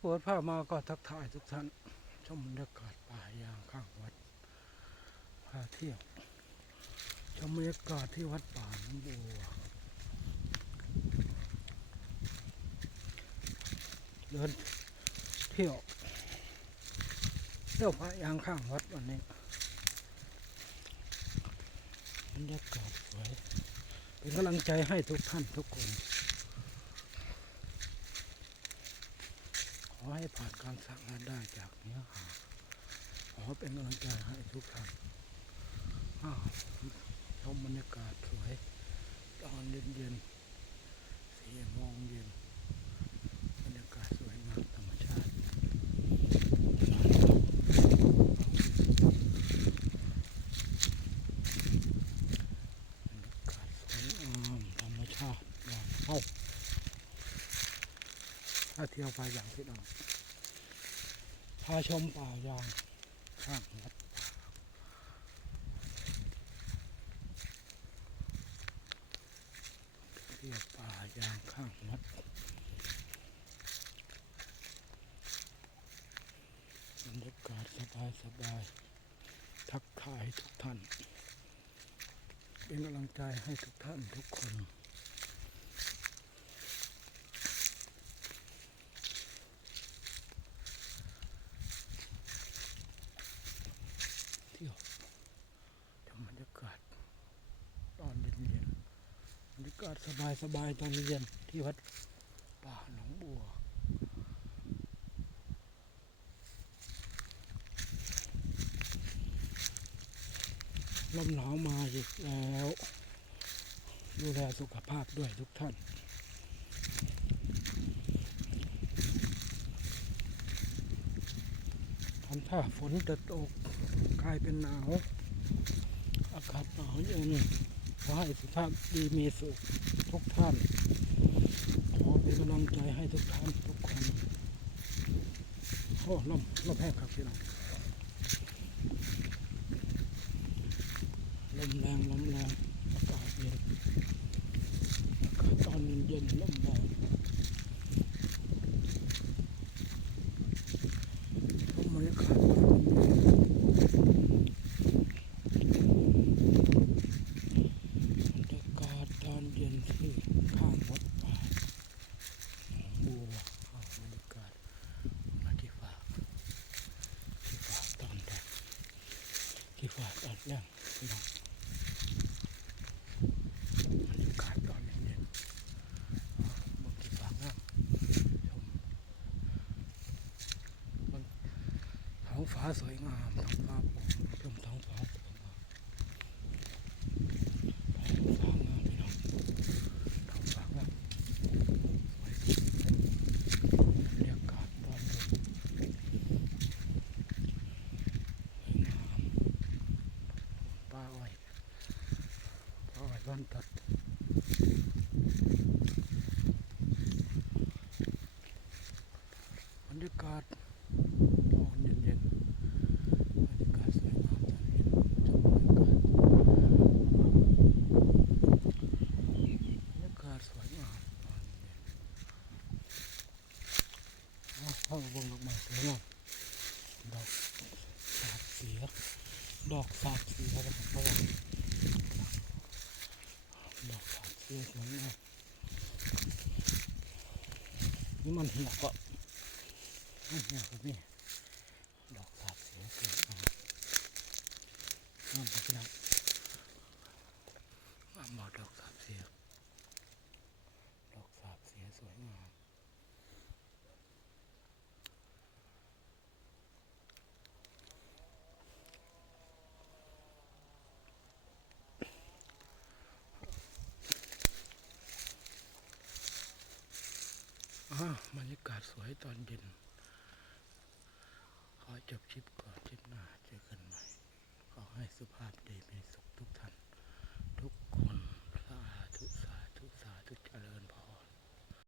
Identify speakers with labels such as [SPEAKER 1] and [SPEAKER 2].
[SPEAKER 1] เปิดผ้ามาก็ทักทายทุกท่านชมบรรยากาศป่ายางข้างวัดพาเที่ยวชมบรรยากาศที่วัดป่าน้ำบัวเดินเที่ยวเที่ยวป่ายางข้างวัดวันนี้บรรยากาศสวยเป็นกำลังใจให้ทุกท่านทุกคน อให้ผ่านการสั่งงานได้จากเนื้อหาขอเป็นกำลังใจให้ทุกท่านอ้าวชมบรรยากาศสวย ตอนเย็นเย็นๆสี่โมงเย็นบรรยากาศสวยงามธรรมชาติบรรยากาศสวยงามธรรมชาติอย่างเอ้าาเที่ยวไปอย่างที่น้องพาชมป่ายางข้างวัดเที่ยวป่ายางข้างวัดบรรยากาศสบายสบายๆทักทายทุกท่าน เป็นกำลังใจให้ทุกท่านทุกคน เที่ยวชมบ รยากาศตอนเย็นๆบรรยากาศสบายๆตอนเย็นที่วัดป่าหนองบัวลมหนาวมาอีกแล้ว ดูแลสุขภาพด้วยทุกท่านทำท่าฝนจะตกกลายเป็นหนาว อากาศหนาวเย็นขอให้สุขภาพดีมีสุขทุกท่านขอเป็นกำลังใจให้ทุกท่านทุกคนโอ้ลมลมแห้งครับพี่น้องลมแรงลมแรงอากาศเย็นอากาศตอนเย็นๆลมแรงลมบรรยากาศ บรรยากาศตอนเย็นที่ข้างวัดป่าหนองบัวเอาบรรยากาศมาที่ฝากที่ฝากตอนแรก ที่ว่าตอนเรื่องน้องบรรยากาศตอนนี้ ป้าอ้อยบ้านตัดบรรยากาศตอนเย็นๆบรรยากาศสวยงามตอนเย็นชมบรรยากาศ บรรยากาศสวยงามตอนเย็นเอาเข้ามาเบงดอกไม้สวยงามดอกสาบเสีย ดอกสาบเสียนะครับ นี่มันเหี่ยวก็มันเหี่ยวก็มีดอกสาบเสียสวยงามงามไปกินาดงามบอกดอกสาบเสีย ดอกสาบเสียสวยงามอ่า บรรยากาศสวยตอนเย็น ขอจบคลิปก่อนคลิป